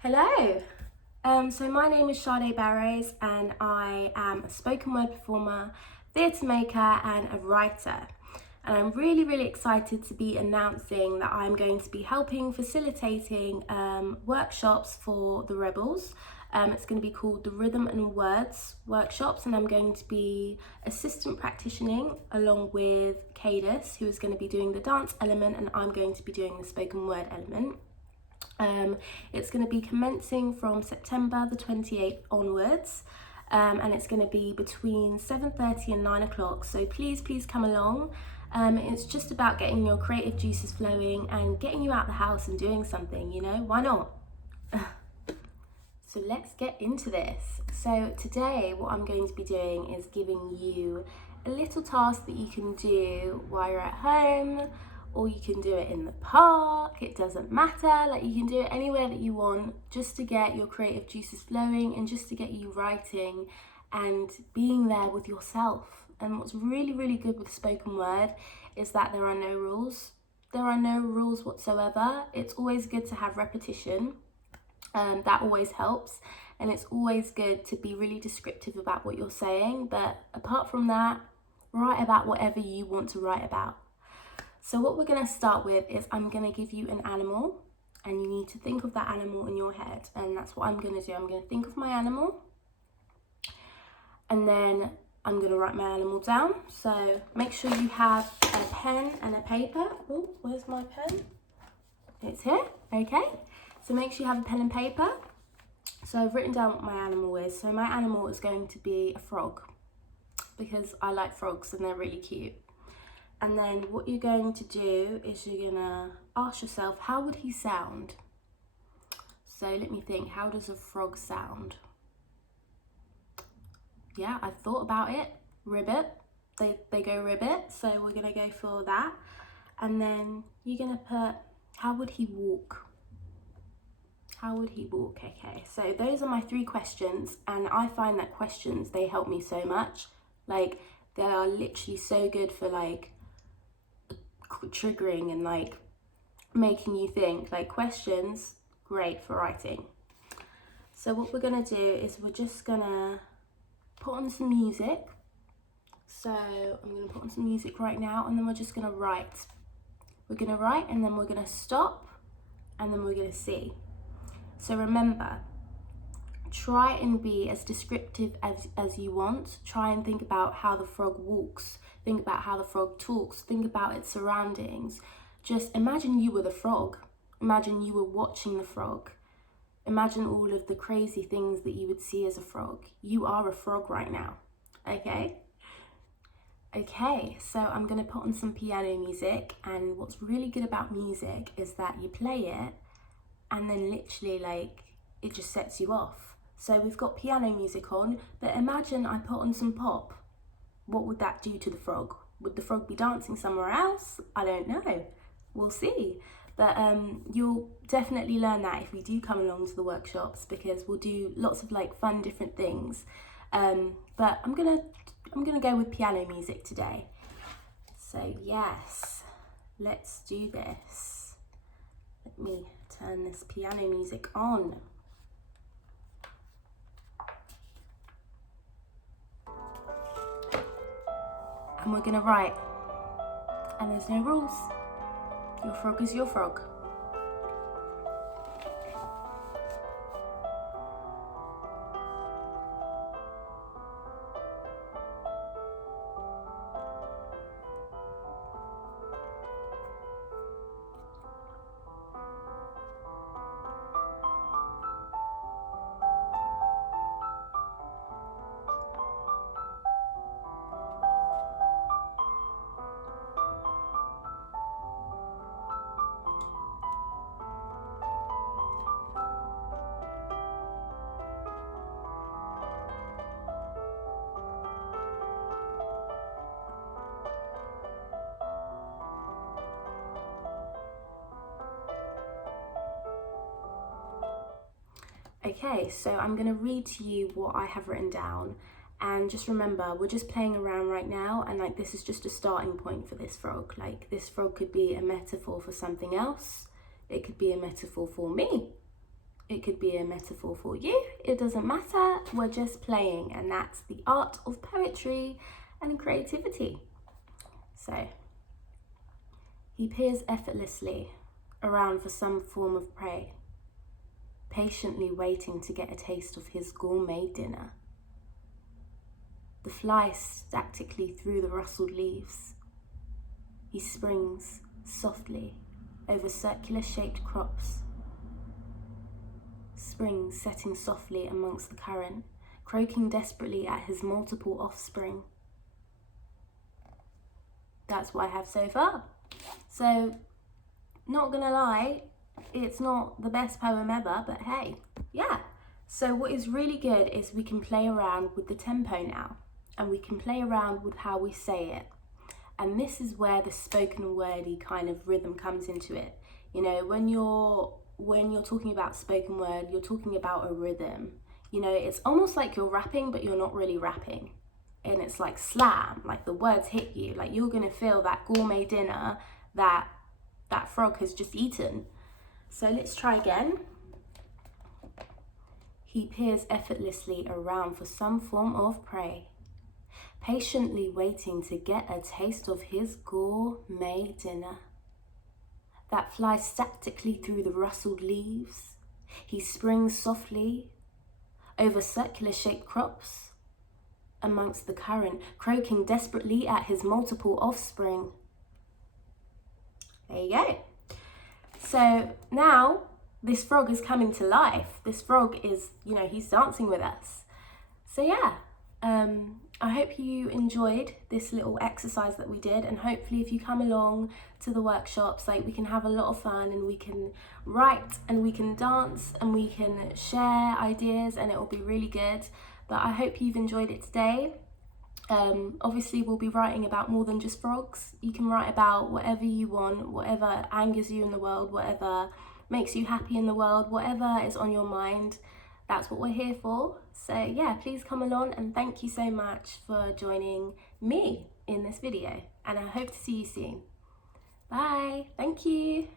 Hello, so my name is Shaday Barrowes and I am a spoken word performer, theatre maker and a writer. And I'm really excited to be announcing that I'm going to be facilitating workshops for the ReBels. It's going to be called the Rhythm and Words workshops, and I'm going to be assistant practitioning along with Cadus, who is going to be doing the dance element, and I'm going to be doing the spoken word element. It's going to be commencing from September the 28th onwards, and it's going to be between 7:30 and 9 o'clock, so please come along. It's just about getting your creative juices flowing and getting you out the house and doing something, you know, why not? So let's get into this. So today what I'm going to be doing is giving you a little task that you can do while you're at home, or you can do it in the park, it doesn't matter, like you can do it anywhere that you want, just to get your creative juices flowing and just to get you writing and being there with yourself. And what's really good with spoken word is that there are no rules. There are no rules whatsoever. It's always good to have repetition. That always helps, and it's always good to be really descriptive about what you're saying, but apart from that, write about whatever you want to write about. So what we're going to start with is I'm going to give you an animal, and you need to think of that animal in your head, and that's what I'm going to do. I'm going to think of my animal, and then I'm going to write my animal down. So make sure you have a pen and a paper. Oh, where's my pen? It's here. Okay. So make sure you have a pen and paper. So I've written down what my animal is. So my animal is going to be a frog, because I like frogs and they're really cute. And then what you're going to do is you're gonna ask yourself, how would he sound? So let me think, how does a frog sound? Yeah, I thought about it. Ribbit, they go ribbit, so we're gonna go for that. And then you're gonna put, how would he walk? How would he walk? Okay, so those are my 3 questions, and I find that questions, they help me so much. Like, they are literally so good for like triggering and like making you think. Like, questions, great for writing. So what we're gonna do is we're just gonna put on some music. So I'm gonna put on some music right now, and then we're just gonna write. We're gonna write, and then we're gonna stop, and then we're gonna see. So remember, try and be as descriptive as you want. Try and think about how the frog walks. Think about how the frog talks. Think about its surroundings. Just imagine you were the frog. Imagine you were watching the frog. Imagine all of the crazy things that you would see as a frog. You are a frog right now, okay? Okay, so I'm gonna put on some piano music, and what's really good about music is that you play it, and then literally like it just sets you off. So we've got piano music on, but imagine I put on some pop. What would that do to the frog? Would the frog be dancing somewhere else? I don't know. We'll see. But you'll definitely learn that if you do come along to the workshops, because we'll do lots of like fun different things. But I'm gonna go with piano music today. So yes, let's do this. Let me turn this piano music on. And we're gonna write. And there's no rules. Your frog is your frog. Okay, so I'm going to read to you what I have written down, and just remember, we're just playing around right now, and like this is just a starting point for this frog. Like, this frog could be a metaphor for something else. It could be a metaphor for me. It could be a metaphor for you. It doesn't matter, we're just playing, and that's the art of poetry and creativity. So, he peers effortlessly around for some form of prey, patiently waiting to get a taste of his gourmet dinner. The fly statically through the rustled leaves. He springs softly over circular-shaped crops. Springs setting softly amongst the current, croaking desperately at his multiple offspring. That's what I have so far. So, not gonna lie, it's not the best poem ever, but hey, yeah. So what is really good is we can play around with the tempo now, and we can play around with how we say it. And this is where the spoken wordy kind of rhythm comes into it. You know, when you're talking about spoken word, you're talking about a rhythm. You know, it's almost like you're rapping, but you're not really rapping. And it's like slam, like the words hit you, like you're gonna feel that gourmet dinner that frog has just eaten. So let's try again. He peers effortlessly around for some form of prey, patiently waiting to get a taste of his gourmet dinner. That flies statically through the rustled leaves. He springs softly over circular-shaped crops, amongst the current, croaking desperately at his multiple offspring. There you go. So now this frog is coming to life. This frog is, you know, he's dancing with us. So yeah, I hope you enjoyed this little exercise that we did, and hopefully if you come along to the workshops, like, we can have a lot of fun and we can write and we can dance and we can share ideas, and it will be really good. But I hope you've enjoyed it today. Obviously we'll be writing about more than just frogs. You can write about whatever you want, whatever angers you in the world, whatever makes you happy in the world, whatever is on your mind. That's what we're here for. So yeah, please come along, and thank you so much for joining me in this video, and I hope to see you soon. Bye, thank you.